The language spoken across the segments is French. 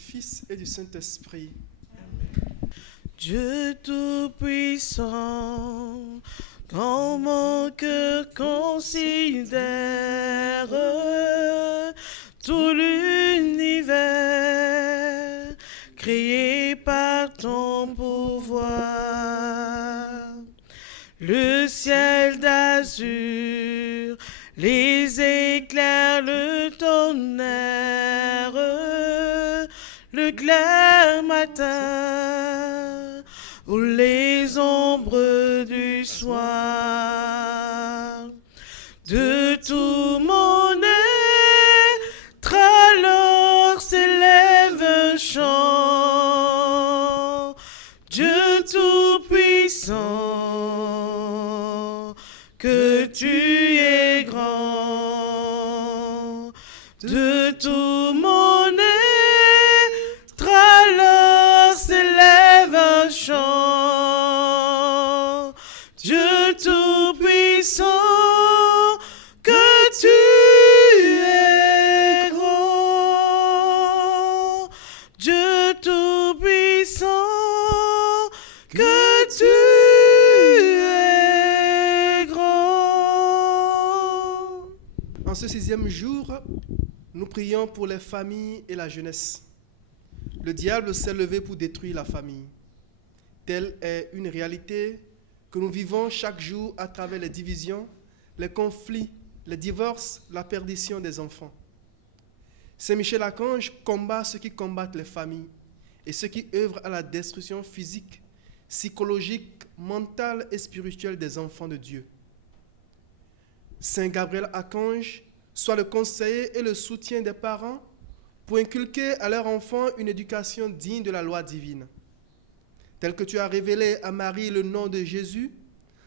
Fils et du Saint-Esprit. Dieu Tout-Puissant, quand mon cœur considère tout l'univers créé par ton pouvoir, le ciel d'azur, les éclairs, le tonnerre, le clair matin ou les ombres du soir. De tout mon être alors s'élève un chant. Dieu Tout-Puissant, que tu es grand. De tout mon être alors s'élève un chant. Dieu Tout-Puissant, que tu es grand. Dieu Tout-Puissant, que tu es grand. En ce 6e jour, nous prions pour les familles et la jeunesse. Le diable s'est levé pour détruire la famille. Telle est une réalité que nous vivons chaque jour à travers les divisions, les conflits, les divorces, la perdition des enfants. Saint Michel Archange combat ceux qui combattent les familles et ceux qui œuvrent à la destruction physique, psychologique, mentale et spirituelle des enfants de Dieu. Saint Gabriel Archange soit le conseiller et le soutien des parents pour inculquer à leurs enfants une éducation digne de la loi divine. Tel que tu as révélé à Marie le nom de Jésus,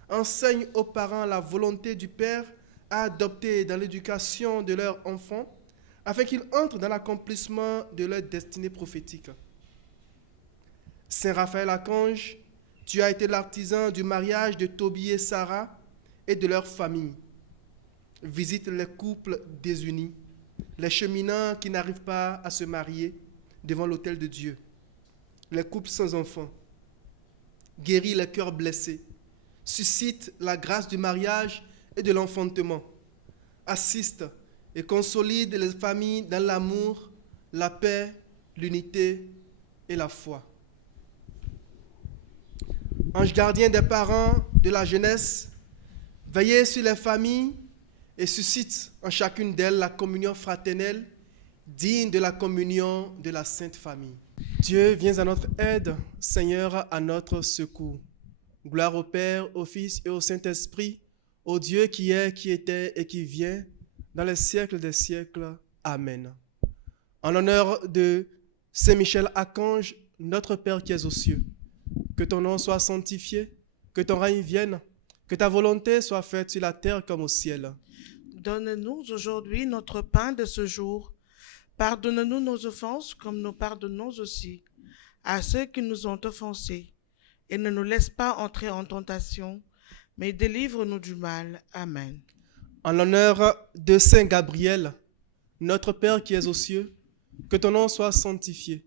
enseigne aux parents la volonté du Père à adopter dans l'éducation de leurs enfants, afin qu'ils entrent dans l'accomplissement de leur destinée prophétique. Saint Raphaël Archange, tu as été l'artisan du mariage de Tobie et Sarah et de leur famille. Visite les couples désunis, les cheminants qui n'arrivent pas à se marier devant l'autel de Dieu, les couples sans enfants. Guéris les cœurs blessés, suscite la grâce du mariage et de l'enfantement. Assiste et consolide les familles dans l'amour, la paix, l'unité et la foi. Ange gardien des parents, de la jeunesse, veillez sur les familles et suscite en chacune d'elles la communion fraternelle, digne de la communion de la Sainte Famille. Dieu, viens à notre aide, Seigneur, à notre secours. Gloire au Père, au Fils et au Saint-Esprit, au Dieu qui est, qui était et qui vient, dans les siècles des siècles. Amen. En l'honneur de Saint Michel Archange, notre Père qui es aux cieux, que ton nom soit sanctifié, que ton règne vienne, que ta volonté soit faite sur la terre comme au ciel. Donne-nous aujourd'hui notre pain de ce jour. Pardonne-nous nos offenses comme nous pardonnons aussi à ceux qui nous ont offensés. Et ne nous laisse pas entrer en tentation, mais délivre-nous du mal. Amen. En l'honneur de Saint Gabriel, notre Père qui es aux cieux, que ton nom soit sanctifié,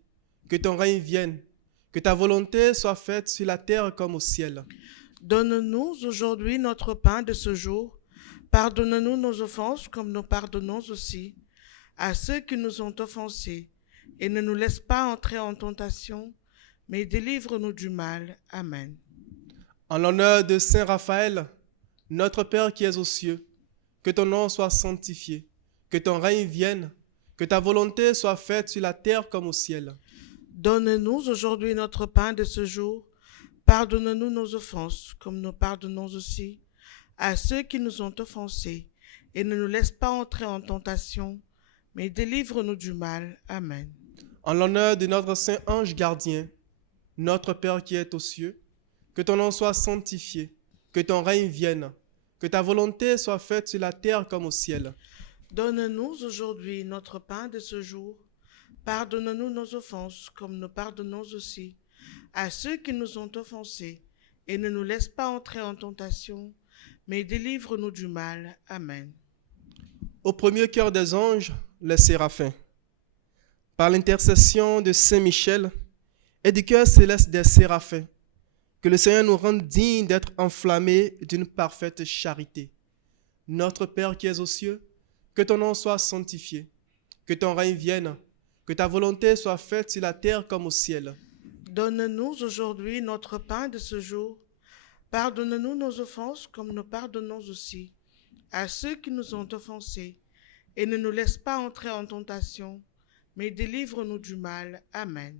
que ton règne vienne, que ta volonté soit faite sur la terre comme au ciel. Donne-nous aujourd'hui notre pain de ce jour. Pardonne-nous nos offenses comme nous pardonnons aussi à ceux qui nous ont offensés. Et ne nous laisse pas entrer en tentation, mais délivre-nous du mal. Amen. En l'honneur de Saint Raphaël, notre Père qui es aux cieux, que ton nom soit sanctifié, que ton règne vienne, que ta volonté soit faite sur la terre comme au ciel. Donne-nous aujourd'hui notre pain de ce jour. Pardonne-nous nos offenses, comme nous pardonnons aussi à ceux qui nous ont offensés. Et ne nous laisse pas entrer en tentation, mais délivre-nous du mal. Amen. En l'honneur de notre Saint Ange gardien, notre Père qui est aux cieux, que ton nom soit sanctifié, que ton règne vienne, que ta volonté soit faite sur la terre comme au ciel. Donne-nous aujourd'hui notre pain de ce jour. Pardonne-nous nos offenses, comme nous pardonnons aussi à ceux qui nous ont offensés. Et ne nous laisse pas entrer en tentation, mais délivre-nous du mal. Amen. Au premier cœur des anges, les séraphins. Par l'intercession de Saint Michel et du cœur céleste des séraphins, que le Seigneur nous rende dignes d'être enflammés d'une parfaite charité. Notre Père qui es aux cieux, que ton nom soit sanctifié, que ton règne vienne, que ta volonté soit faite sur la terre comme au ciel. Donne-nous aujourd'hui notre pain de ce jour. Pardonne-nous nos offenses comme nous pardonnons aussi à ceux qui nous ont offensés. Et ne nous laisse pas entrer en tentation, mais délivre-nous du mal. Amen.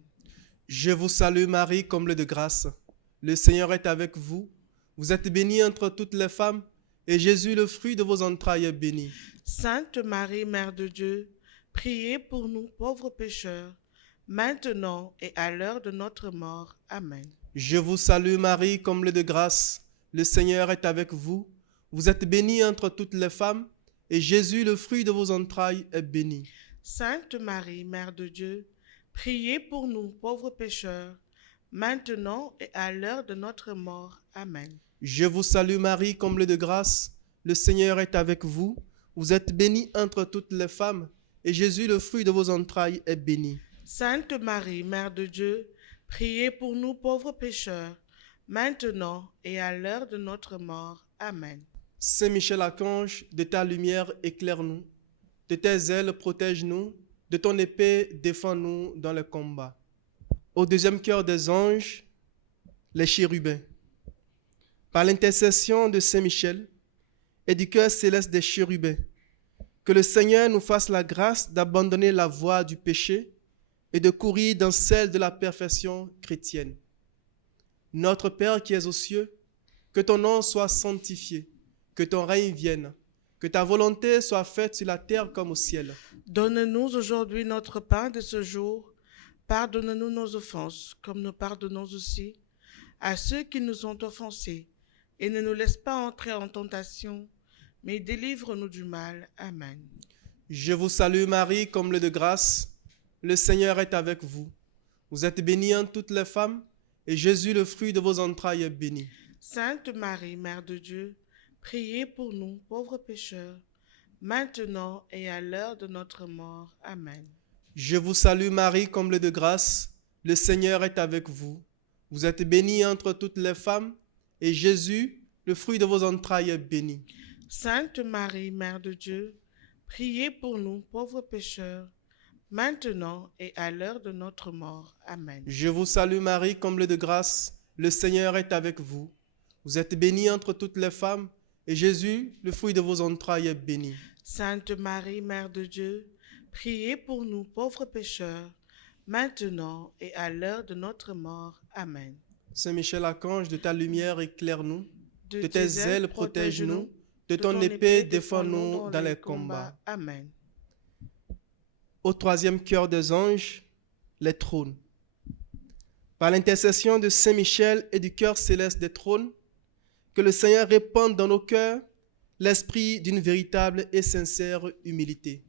Je vous salue Marie, comble de grâce. Le Seigneur est avec vous. Vous êtes bénie entre toutes les femmes, et Jésus, le fruit de vos entrailles, est béni. Sainte Marie, Mère de Dieu, priez pour nous pauvres pécheurs, maintenant et à l'heure de notre mort. Amen. Je vous salue Marie, comble de grâce. Le Seigneur est avec vous. Vous êtes bénie entre toutes les femmes, et Jésus, le fruit de vos entrailles, est béni. Sainte Marie, Mère de Dieu, priez pour nous pauvres pécheurs, maintenant et à l'heure de notre mort. Amen. Je vous salue Marie, comble de grâce. Le Seigneur est avec vous. Vous êtes bénie entre toutes les femmes, et Jésus, le fruit de vos entrailles, est béni. Sainte Marie, Mère de Dieu, priez pour nous pauvres pécheurs, maintenant et à l'heure de notre mort. Amen. Saint Michel Archange, de ta lumière éclaire-nous, de tes ailes protège-nous, de ton épée défends-nous dans le combat. Au deuxième cœur des anges, les chérubins. Par l'intercession de Saint Michel et du cœur céleste des chérubins, que le Seigneur nous fasse la grâce d'abandonner la voie du péché et de courir dans celle de la perfection chrétienne. Notre Père qui es aux cieux, que ton nom soit sanctifié, que ton règne vienne, que ta volonté soit faite sur la terre comme au ciel. Donne-nous aujourd'hui notre pain de ce jour. Pardonne-nous nos offenses, comme nous pardonnons aussi à ceux qui nous ont offensés. Et ne nous laisse pas entrer en tentation, mais délivre-nous du mal. Amen. Je vous salue Marie, comble de grâce. Le Seigneur est avec vous. Vous êtes bénie entre toutes les femmes, et Jésus, le fruit de vos entrailles, est béni. Sainte Marie, Mère de Dieu, priez pour nous, pauvres pécheurs, maintenant et à l'heure de notre mort. Amen. Je vous salue Marie, comble de grâce. Le Seigneur est avec vous. Vous êtes bénie entre toutes les femmes, et Jésus, le fruit de vos entrailles, est béni. Sainte Marie, Mère de Dieu, priez pour nous, pauvres pécheurs, maintenant et à l'heure de notre mort. Amen. Je vous salue Marie, comble de grâce. Le Seigneur est avec vous. Vous êtes bénie entre toutes les femmes, et Jésus, le fruit de vos entrailles, est béni. Sainte Marie, Mère de Dieu, priez pour nous, pauvres pécheurs, maintenant et à l'heure de notre mort. Amen. Saint Michel Archange, de ta lumière éclaire-nous, de tes ailes protège-nous, de ton épée défends-nous dans les combats. Amen. Au troisième cœur des anges, les trônes. Par l'intercession de Saint Michel et du cœur céleste des trônes, que le Seigneur répande dans nos cœurs l'esprit d'une véritable et sincère humilité.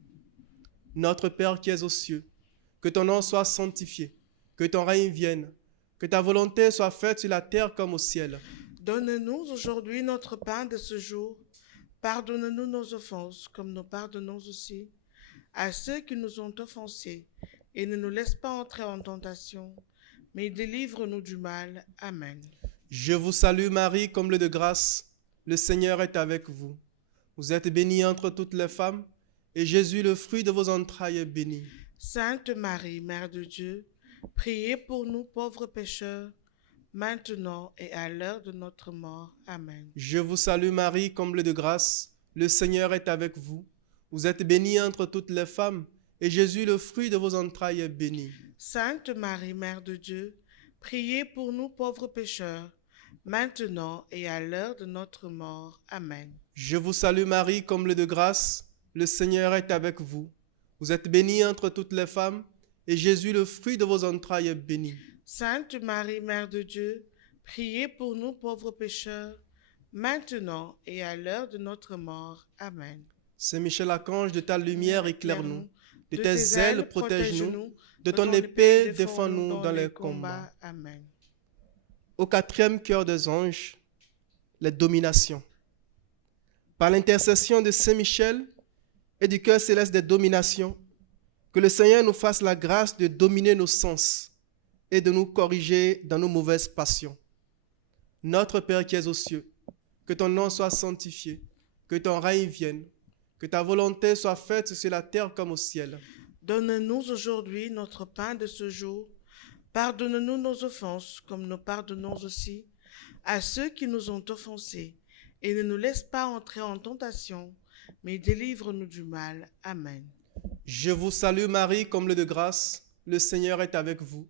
Notre Père qui es aux cieux, que ton nom soit sanctifié, que ton règne vienne, que ta volonté soit faite sur la terre comme au ciel. Donne-nous aujourd'hui notre pain de ce jour. Pardonne-nous nos offenses, comme nous pardonnons aussi à ceux qui nous ont offensés. Et ne nous laisse pas entrer en tentation, mais délivre-nous du mal. Amen. Je vous salue Marie, comble de grâce. Le Seigneur est avec vous. Vous êtes bénie entre toutes les femmes, et Jésus, le fruit de vos entrailles, est béni. Sainte Marie, Mère de Dieu, priez pour nous pauvres pécheurs, maintenant et à l'heure de notre mort. Amen. Je vous salue Marie, comble de grâce. Le Seigneur est avec vous. Vous êtes bénie entre toutes les femmes, et Jésus, le fruit de vos entrailles, est béni. Sainte Marie, Mère de Dieu, priez pour nous pauvres pécheurs, maintenant et à l'heure de notre mort. Amen. Je vous salue Marie, comble de grâce. Le Seigneur est avec vous. Vous êtes bénie entre toutes les femmes, et Jésus, le fruit de vos entrailles, est béni. Sainte Marie, Mère de Dieu, priez pour nous pauvres pécheurs, maintenant et à l'heure de notre mort. Amen. Saint Michel Archange, de ta lumière éclaire-nous, de tes ailes protège-nous, de ton épée défends-nous dans les combats. Amen. Au quatrième cœur des anges, les dominations. Par l'intercession de Saint Michel et du cœur céleste des dominations, Que le Seigneur nous fasse la grâce de dominer nos sens et de nous corriger dans nos mauvaises passions. Notre Père qui es aux cieux, que ton nom soit sanctifié, que ton règne vienne, que ta volonté soit faite sur la terre comme au ciel. Donne-nous aujourd'hui notre pain de ce jour. Pardonne-nous nos offenses, comme nous pardonnons aussi à ceux qui nous ont offensés. Et ne nous laisse pas entrer en tentation, mais délivre-nous du mal. Amen. Je vous salue Marie, comble de grâce, le Seigneur est avec vous.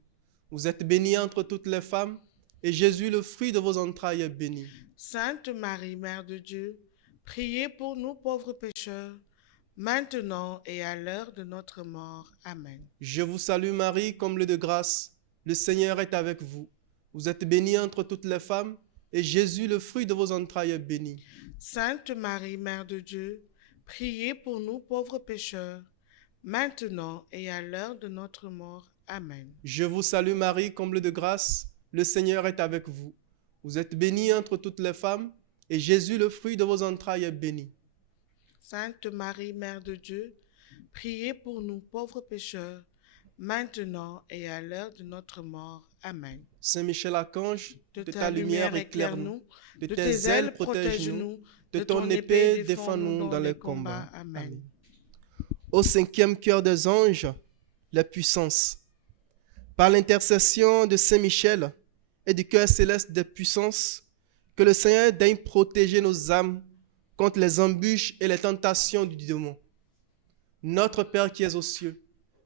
Vous êtes bénie entre toutes les femmes, et Jésus, le fruit de vos entrailles, est béni. Sainte Marie, Mère de Dieu, priez pour nous pauvres pécheurs, maintenant et à l'heure de notre mort. Amen. Je vous salue Marie, comble de grâce, le Seigneur est avec vous. Vous êtes bénie entre toutes les femmes, et Jésus, le fruit de vos entrailles, est béni. Sainte Marie, Mère de Dieu, priez pour nous pauvres pécheurs, maintenant et à l'heure de notre mort. Amen. Je vous salue Marie, comble de grâce, le Seigneur est avec vous. Vous êtes bénie entre toutes les femmes, et Jésus, le fruit de vos entrailles, est béni. Sainte Marie, Mère de Dieu, priez pour nous pauvres pécheurs, maintenant et à l'heure de notre mort. Amen. Saint Michel Archange, De ta lumière éclaire-nous, de tes ailes protège-nous, de ton épée défends-nous dans les combats. Amen. Au cinquième cœur des anges, la puissance. Par l'intercession de Saint Michel et du cœur céleste des puissances, que le Seigneur daigne protéger nos âmes contre les embûches et les tentations du démon. Notre Père qui es aux cieux,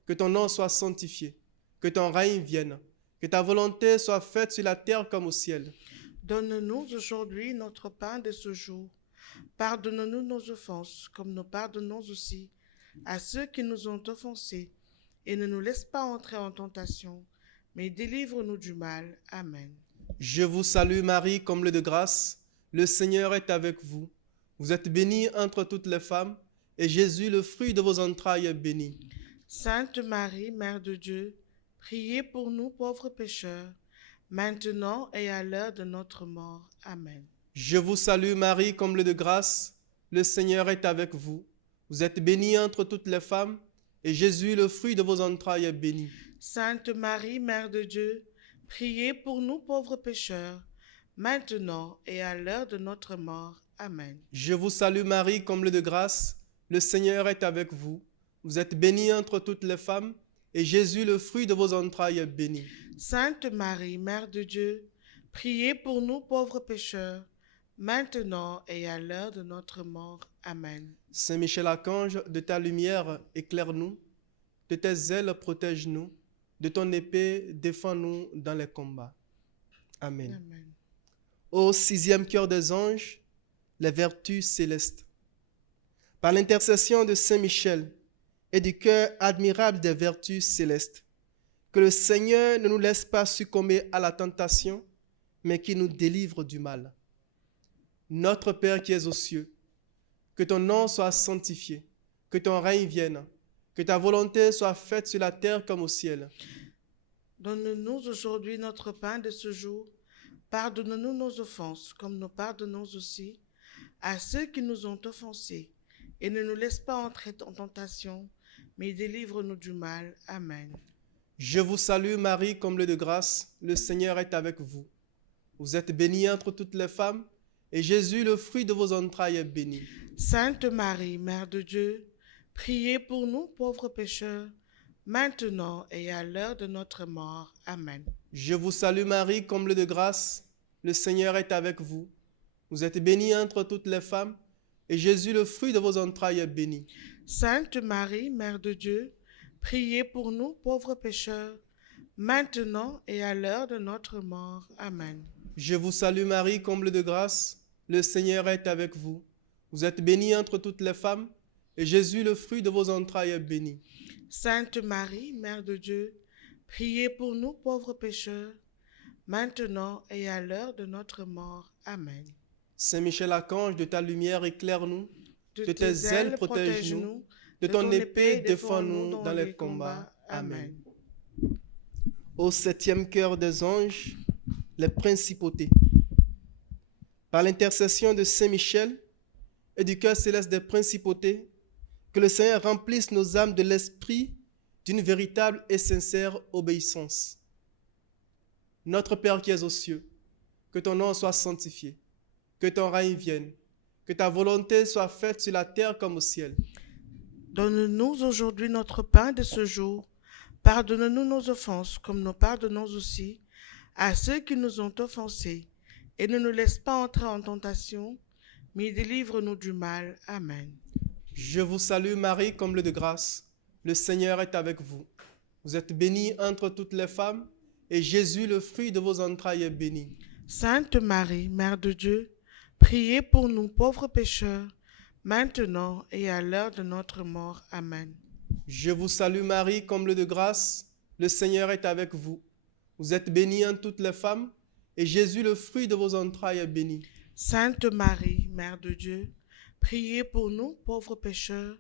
que ton nom soit sanctifié, que ton règne vienne, que ta volonté soit faite sur la terre comme au ciel. Donne-nous aujourd'hui notre pain de ce jour. Pardonne-nous nos offenses, comme nous pardonnons aussi à ceux qui nous ont offensés. Et ne nous laisse pas entrer en tentation, mais délivre-nous du mal. Amen. Je vous salue Marie, comble de grâce, le Seigneur est avec vous. Vous êtes bénie entre toutes les femmes, et Jésus, le fruit de vos entrailles, est béni. Sainte Marie, Mère de Dieu, priez pour nous pauvres pécheurs, maintenant et à l'heure de notre mort. Amen. Je vous salue Marie, comble de grâce, le Seigneur est avec vous. Vous êtes bénie entre toutes les femmes, et Jésus, le fruit de vos entrailles, est béni. Sainte Marie, Mère de Dieu, priez pour nous pauvres pécheurs, maintenant et à l'heure de notre mort. Amen. Je vous salue Marie, comble de grâce, le Seigneur est avec vous. Vous êtes bénie entre toutes les femmes, et Jésus, le fruit de vos entrailles, est béni. Sainte Marie, Mère de Dieu, priez pour nous pauvres pécheurs, maintenant et à l'heure de notre mort. Amen. Saint Michel Archange, de ta lumière éclaire-nous, de tes ailes protège-nous, de ton épée défends-nous dans les combats. Amen. Amen. Au sixième cœur des anges, les vertus célestes. Par l'intercession de Saint Michel et du cœur admirable des vertus célestes, que le Seigneur ne nous laisse pas succomber à la tentation, mais qu'il nous délivre du mal. Notre Père qui es aux cieux, que ton nom soit sanctifié, que ton règne vienne, que ta volonté soit faite sur la terre comme au ciel. Donne-nous aujourd'hui notre pain de ce jour. Pardonne-nous nos offenses, comme nous pardonnons aussi à ceux qui nous ont offensés. Et ne nous laisse pas entrer en tentation, mais délivre-nous du mal. Amen. Je vous salue Marie, comble de grâce, le Seigneur est avec vous. Vous êtes bénie entre toutes les femmes, et Jésus, le fruit de vos entrailles, est béni. Sainte Marie, Mère de Dieu, priez pour nous pauvres pécheurs, maintenant et à l'heure de notre mort. Amen. Je vous salue Marie, comble de grâce, le Seigneur est avec vous. Vous êtes bénie entre toutes les femmes, et Jésus, le fruit de vos entrailles, est béni. Sainte Marie, Mère de Dieu, priez pour nous pauvres pécheurs, maintenant et à l'heure de notre mort. Amen. Je vous salue Marie, comble de grâce, le Seigneur est avec vous. Vous êtes bénie entre toutes les femmes, et Jésus, le fruit de vos entrailles, est béni. Sainte Marie, Mère de Dieu, priez pour nous pauvres pécheurs, maintenant et à l'heure de notre mort. Amen. Saint Michel Archange, de ta lumière éclaire-nous, de tes ailes protège-nous, de ton épée défends-nous dans les combats. Amen. Au septième cœur des anges, les principautés. Par l'intercession de Saint Michel et du cœur céleste des principautés, que le Seigneur remplisse nos âmes de l'esprit d'une véritable et sincère obéissance. Notre Père qui es aux cieux, que ton nom soit sanctifié, que ton règne vienne, que ta volonté soit faite sur la terre comme au ciel. Donne-nous aujourd'hui notre pain de ce jour. Pardonne-nous nos offenses, comme nous pardonnons aussi à ceux qui nous ont offensés. Et ne nous laisse pas entrer en tentation, mais délivre-nous du mal. Amen. Je vous salue Marie, comble de grâce. Le Seigneur est avec vous. Vous êtes bénie entre toutes les femmes, et Jésus, le fruit de vos entrailles, est béni. Sainte Marie, Mère de Dieu, priez pour nous pauvres pécheurs, maintenant et à l'heure de notre mort. Amen. Je vous salue Marie, comble de grâce. Le Seigneur est avec vous. Vous êtes bénie entre toutes les femmes, et Jésus, le fruit de vos entrailles, est béni. Sainte Marie, Mère de Dieu, priez pour nous pauvres pécheurs,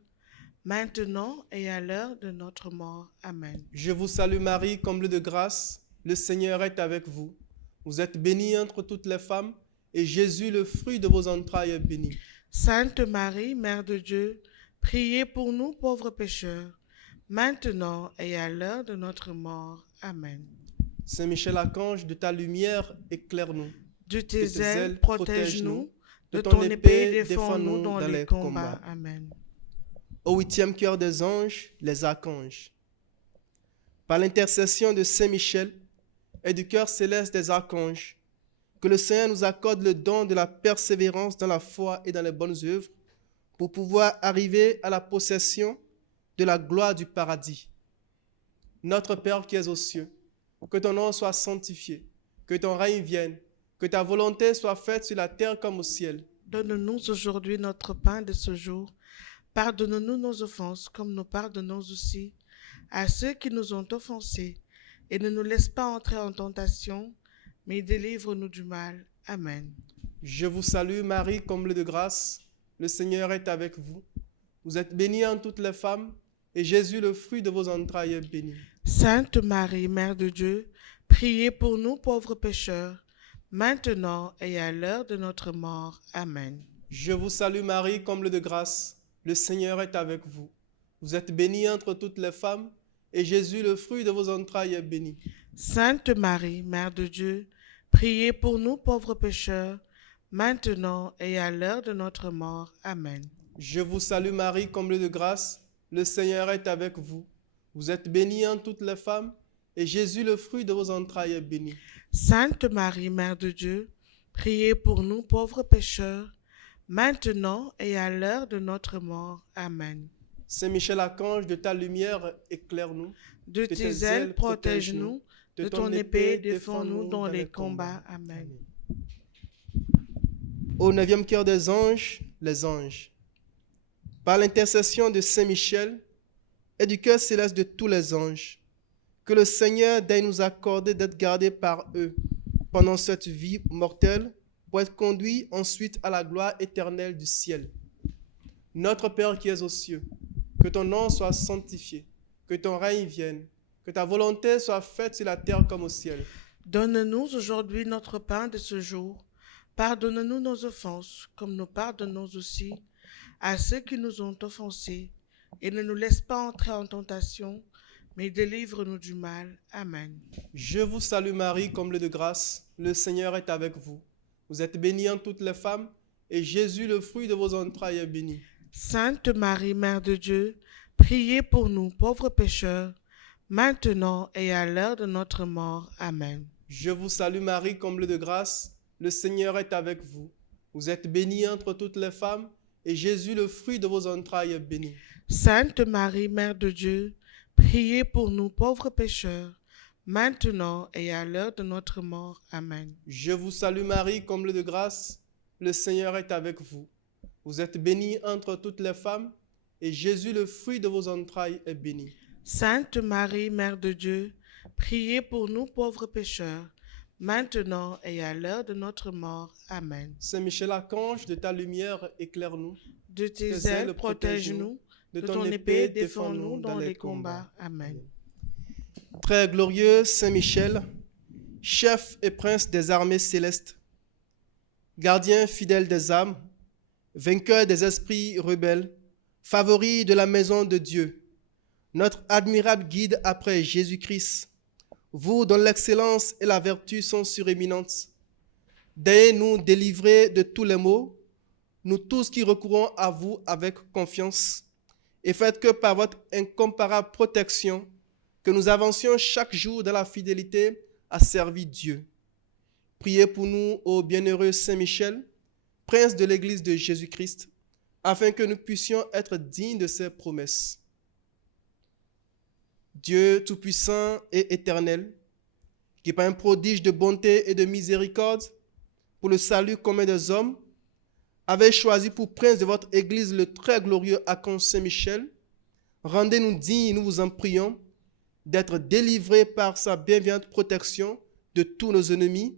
maintenant et à l'heure de notre mort. Amen. Je vous salue Marie, comble de grâce. Le Seigneur est avec vous. Vous êtes bénie entre toutes les femmes, et Jésus, le fruit de vos entrailles, est béni. Sainte Marie, Mère de Dieu, priez pour nous pauvres pécheurs, maintenant et à l'heure de notre mort. Amen. Saint Michel Archange, de ta lumière, éclaire-nous. De tes tes ailes, ailes, protège-nous. de De ton ton épée, épée, défends-nous dans les combats. combats. Amen. Au huitième cœur des anges, les archanges. Par l'intercession de Saint Michel et du cœur céleste des archanges, que le Seigneur nous accorde le don de la persévérance dans la foi et dans les bonnes œuvres, pour pouvoir arriver à la possession de la gloire du paradis. Notre Père qui es aux cieux, que ton nom soit sanctifié, que ton règne vienne, que ta volonté soit faite sur la terre comme au ciel. Donne-nous aujourd'hui notre pain de ce jour. Pardonne-nous nos offenses, comme nous pardonnons aussi à ceux qui nous ont offensés. Et ne nous laisse pas entrer en tentation, mais délivre-nous du mal. Amen. Je vous salue Marie, comble de grâce. Le Seigneur est avec vous. Vous êtes bénie entre toutes les femmes, et Jésus, le fruit de vos entrailles, est béni. Sainte Marie, Mère de Dieu, priez pour nous pauvres pécheurs, maintenant et à l'heure de notre mort. Amen. Je vous salue Marie, comble de grâce. Le Seigneur est avec vous. Vous êtes bénie entre toutes les femmes, et Jésus, le fruit de vos entrailles, est béni. Sainte Marie, Mère de Dieu, priez pour nous pauvres pécheurs, maintenant et à l'heure de notre mort. Amen. Je vous salue Marie, comble de grâce. Le Seigneur est avec vous. Vous êtes bénie entre toutes les femmes, et Jésus, le fruit de vos entrailles, est béni. Sainte Marie, Mère de Dieu, priez pour nous pauvres pécheurs, maintenant et à l'heure de notre mort. Amen. Saint Michel Archange, de ta lumière, éclaire-nous. De tes ailes, protège-nous. De ton épée, défends-nous dans les combats. Amen. Au neuvième cœur des anges, les anges. Par l'intercession de Saint Michel et du cœur céleste de tous les anges, que le Seigneur daigne nous accorder d'être gardés par eux pendant cette vie mortelle, pour être conduits ensuite à la gloire éternelle du ciel. Notre Père qui es aux cieux, que ton nom soit sanctifié, que ton règne vienne, que ta volonté soit faite sur la terre comme au ciel. Donne-nous aujourd'hui notre pain de ce jour. Pardonne-nous nos offenses, comme nous pardonnons aussi à ceux qui nous ont offensés. Et ne nous laisse pas entrer en tentation, mais délivre-nous du mal. Amen. Je vous salue Marie, comble de grâce. Le Seigneur est avec vous. Vous êtes bénie entre toutes les femmes, et Jésus, le fruit de vos entrailles, est béni. Sainte Marie, Mère de Dieu, priez pour nous pauvres pécheurs, maintenant et à l'heure de notre mort. Amen. Je vous salue Marie, comble de grâce. Le Seigneur est avec vous. Vous êtes bénie entre toutes les femmes, et Jésus, le fruit de vos entrailles, est béni. Sainte Marie, Mère de Dieu, priez pour nous pauvres pécheurs, maintenant et à l'heure de notre mort. Amen. Je vous salue Marie, comble de grâce. Le Seigneur est avec vous. Vous êtes bénie entre toutes les femmes, et Jésus, le fruit de vos entrailles, est béni. Sainte Marie, Mère de Dieu, priez pour nous pauvres pécheurs, maintenant et à l'heure de notre mort. Amen. Saint Michel Archange, de ta lumière, éclaire-nous. De tes ailes, protège-nous. De ton épée, défends-nous dans les combats. Amen. Très glorieux Saint Michel, chef et prince des armées célestes, gardien fidèle des âmes, vainqueur des esprits rebelles, favori de la maison de Dieu, notre admirable guide après Jésus-Christ, vous dont l'excellence et la vertu sont suréminentes, daignez nous délivrer de tous les maux, nous tous qui recourons à vous avec confiance, et faites que par votre incomparable protection, que nous avancions chaque jour dans la fidélité à servir Dieu. Priez pour nous, ô bienheureux Saint Michel, prince de l'Église de Jésus-Christ, afin que nous puissions être dignes de ses promesses. Dieu Tout-Puissant et Éternel, qui par un prodige de bonté et de miséricorde, pour le salut commun des hommes, avait choisi pour prince de votre Église le très glorieux archange Saint-Michel, rendez-nous dignes, nous vous en prions, d'être délivrés par sa bienveillante protection de tous nos ennemis,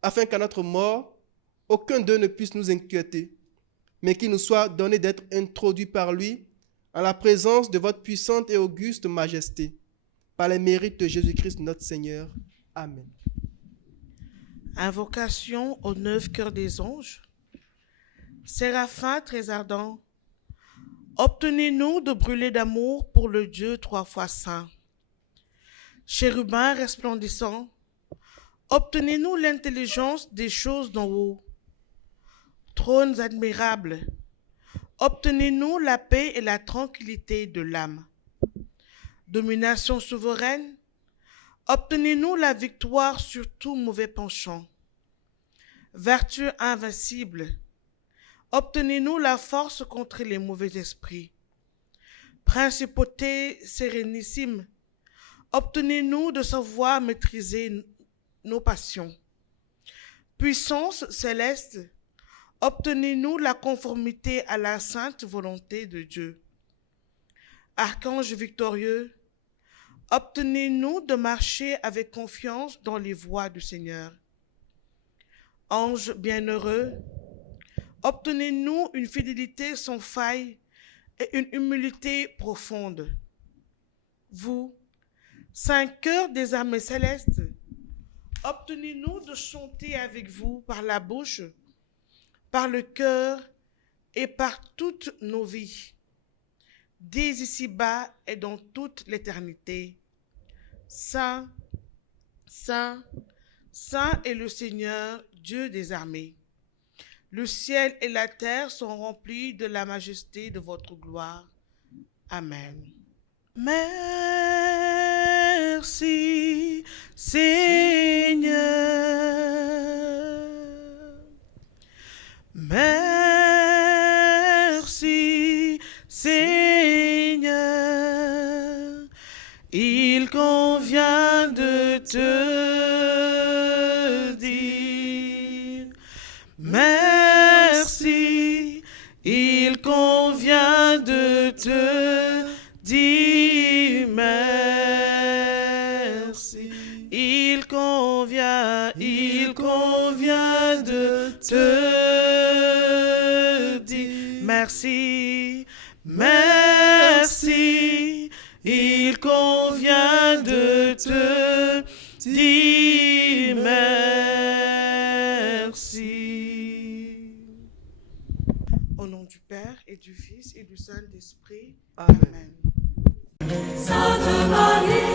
afin qu'à notre mort, aucun d'eux ne puisse nous inquiéter, mais qu'il nous soit donné d'être introduits par lui en la présence de votre puissante et auguste majesté, par les mérites de Jésus-Christ notre Seigneur. Amen. Invocation aux 9 cœurs des anges. Séraphin très ardent, obtenez-nous de brûler d'amour pour le Dieu 3 fois saint. Chérubin resplendissant, obtenez-nous l'intelligence des choses d'en haut. Trônes admirables, obtenez-nous la paix et la tranquillité de l'âme. Domination souveraine, obtenez-nous la victoire sur tout mauvais penchant. Vertu invincible, obtenez-nous la force contre les mauvais esprits. Principauté sérénissime, obtenez-nous de savoir maîtriser nos passions. Puissance céleste, obtenez-nous la conformité à la sainte volonté de Dieu. Archange victorieux, obtenez-nous de marcher avec confiance dans les voies du Seigneur. Ange bienheureux, obtenez-nous une fidélité sans faille et une humilité profonde. Vous, saint cœur des armées célestes, obtenez-nous de chanter avec vous par la bouche, par le cœur et par toutes nos vies, dès ici-bas et dans toute l'éternité. Saint, Saint, Saint est le Seigneur, Dieu des armées. Le ciel et la terre sont remplis de la majesté de votre gloire. Amen. Merci, Seigneur. Merci, Seigneur. Il convient de te dire merci. Il convient de te dire merci. Il convient de te dire merci. Merci. Il convient de te dire merci. Au nom du Père et du Fils et du Saint-Esprit. Amen. Amen. Sainte Marie,